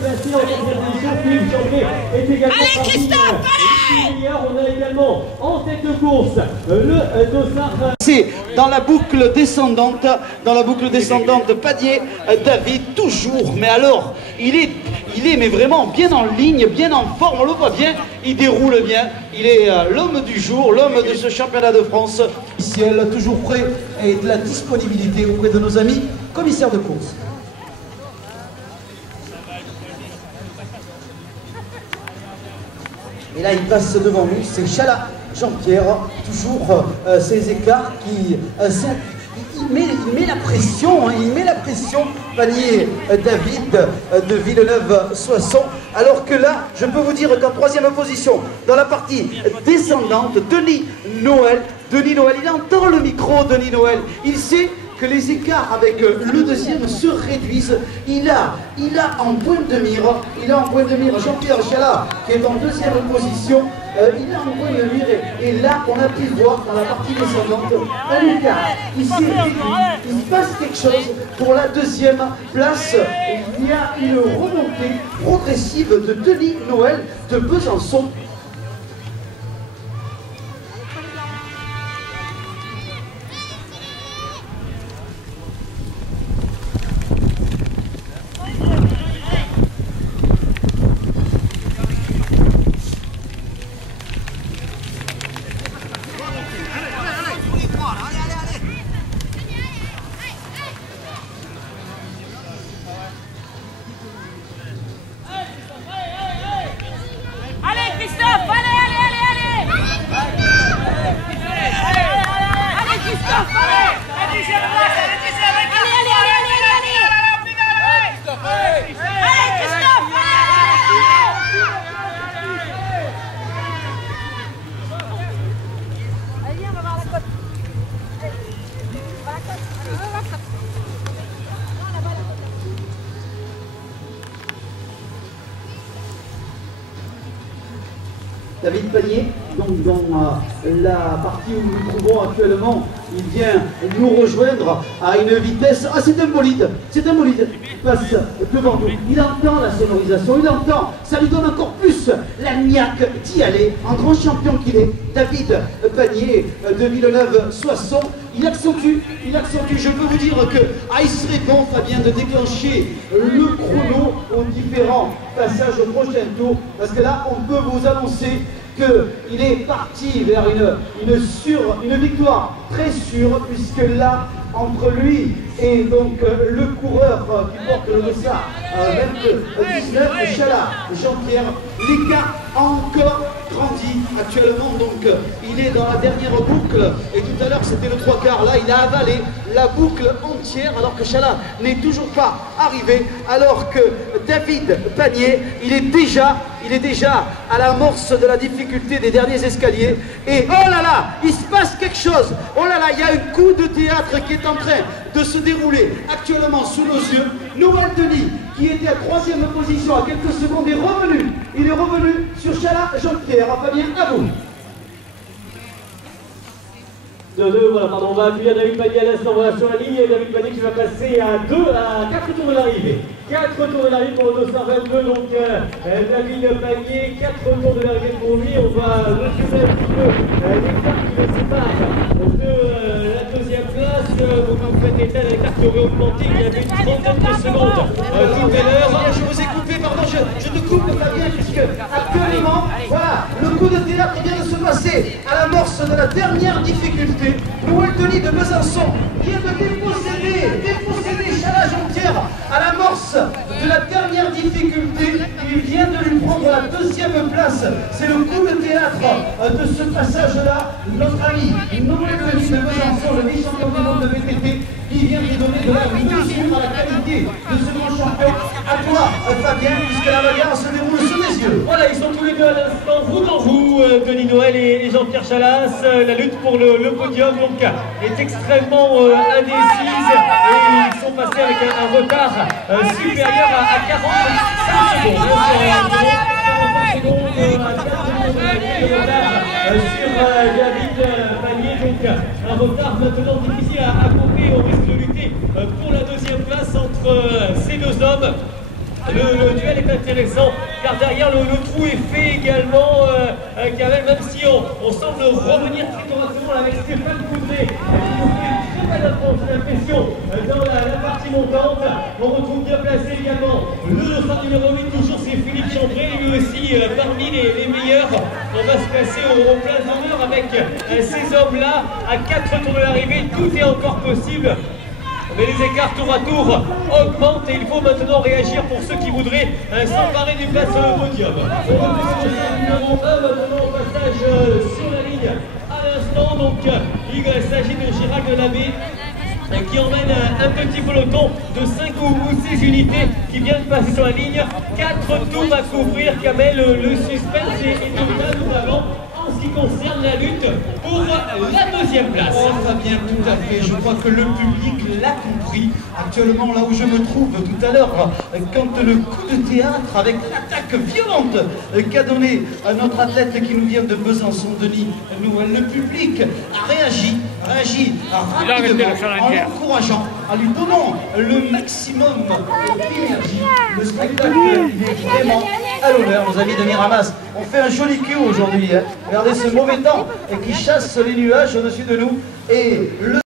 classé en deuxième position. Philippe Champier est également allez, Christophe, allez. On a également en tête de course le dossard. C'est dans la boucle descendante, Panier, David toujours, mais alors il est mais vraiment bien en ligne, bien en forme, on le voit bien, il déroule bien, il est l'homme du jour, l'homme de ce championnat de France. Ciel toujours prêt et de la disponibilité auprès de nos amis commissaires de course. Et là il passe devant nous, c'est Chala Jean-Pierre, toujours ces écarts qui sont... Il met la pression, hein, il met la pression, Panier David de Villeneuve-Soissons. Alors que là, je peux vous dire qu'en troisième position, dans la partie descendante, Denis Noël, il entend le micro, Denis Noël, il sait que les écarts avec le deuxième se réduisent. Il a en point de mire Jean-Pierre Chala qui est en deuxième position. Il a en point de mire et là on a pu voir dans la partie descendante un écart. Ici il se passe quelque chose pour la deuxième place. Il y a une remontée progressive de Denis Noël de Besançon. David Panier, donc dans la partie où nous nous trouvons actuellement, il vient nous rejoindre à une vitesse... Ah, c'est un bolide, il passe devant nous, il entend la sonorisation, il entend, ça lui donne encore plus la niaque d'y aller, en grand champion qu'il est. David Panier de Villeneuve-Soissons, il accentue, je peux vous dire que il serait bon, Fabien, de déclencher le chrono aux différents passages au prochain tour, parce que là, on peut vous annoncer qu'il est parti vers une victoire très sûre, puisque là, entre lui et donc le coureur qui porte le dossard 19, Chala Jean-Pierre, l'écart a encore grandi actuellement, donc il est dans la dernière boucle et tout à l'heure c'était le 3/4, là il a avalé la boucle entière alors que Chala n'est toujours pas arrivé, alors que David Panier il est déjà à l'amorce de la difficulté des derniers escaliers et oh là là, il se passe quelque chose, oh là là, il y a un coup de théâtre qui est en train de se dérouler actuellement sous nos yeux. Noël Denis, qui était à 3e position à quelques secondes, est revenu. Il est revenu sur Chala Jean-Pierre. Fabien, à vous. Voilà, pardon, on va accueillir David Panier à l'instant, voilà sur la ligne, et David Panier qui va passer à 4 tours de l'arrivée. 4 tours de l'arrivée pour le dossard 22, donc David Panier, 4 tours de l'arrivée pour lui. On va mesurer un petit peu l'écart qui le sépare de la deuxième place. Donc en fait, l'état de l'écart qui aurait augmenté, il y avait une trentaine de secondes tout à l'heure. Je vous ai coupé, pardon, je te coupe Fabien, puisque actuellement, voilà, le coup de théâtre vient de se passer à l'amorce de la dernière difficulté. Noël Denis de Besançon vient de déposséder Chala Jean-Pierre à l'amorce de la dernière difficulté. Il vient de lui prendre la 2e place. C'est le coup de théâtre de ce passage-là. Notre ami Noël Denis de Besançon, le vice-champion du monde de VTT, qui vient de donner de la mesure à la qualité de ce grand champion. À toi, Fabien, puisque la bagarre se déroule sous les yeux. Voilà, ils sont tous les deux à l'instant, vous dans vous, Denis Noël et Jean-Pierre Chalas. La lutte pour le podium donc, est extrêmement indécise et ils sont passés avec un retard supérieur à 45 secondes. Sur David Panier, donc un retard maintenant difficile à couvrir. On risque de lutter pour la 2e place entre ces deux hommes. Le duel est intéressant car derrière le trou est fait également Kamel, même si on semble revenir très correctement avec Stéphane Coudray qui nous fait une très belle avance, j'ai l'impression, dans la partie montante. On retrouve bien placé également le dossard numéro 8, toujours c'est Philippe Chambray, lui aussi parmi les meilleurs. On va se placer au place d'honneur avec ces hommes-là à 4 tours de l'arrivée, tout est encore possible. Mais les écarts tour à tour augmentent et il faut maintenant réagir pour ceux qui voudraient s'emparer du place sur le podium. On retrouve le numéro 1 maintenant au passage sur la ligne à l'instant. Donc il s'agit de Gérald Delabé qui emmène un petit peloton de 5 ou 6 unités qui vient de passer sur la ligne. 4 tours à couvrir, Kamel, le suspense est total notamment en ce qui concerne la lutte pour la deuxième place. Oh Fabien, tout à fait, je crois que le public l'a compris. Actuellement, là où je me trouve tout à l'heure, quand le coup de théâtre avec l'attaque violente qu'a donné notre athlète qui nous vient de Besançon, Denis Nouvel, le public a réagi rapidement en l'encourageant, en lui donnant le maximum d'énergie. Le spectacle est vraiment à l'honneur, nos amis de Miramas. On fait un joli cul aujourd'hui, hein. Regardez ce mauvais temps qui chasse les nuages au-dessus de nous et le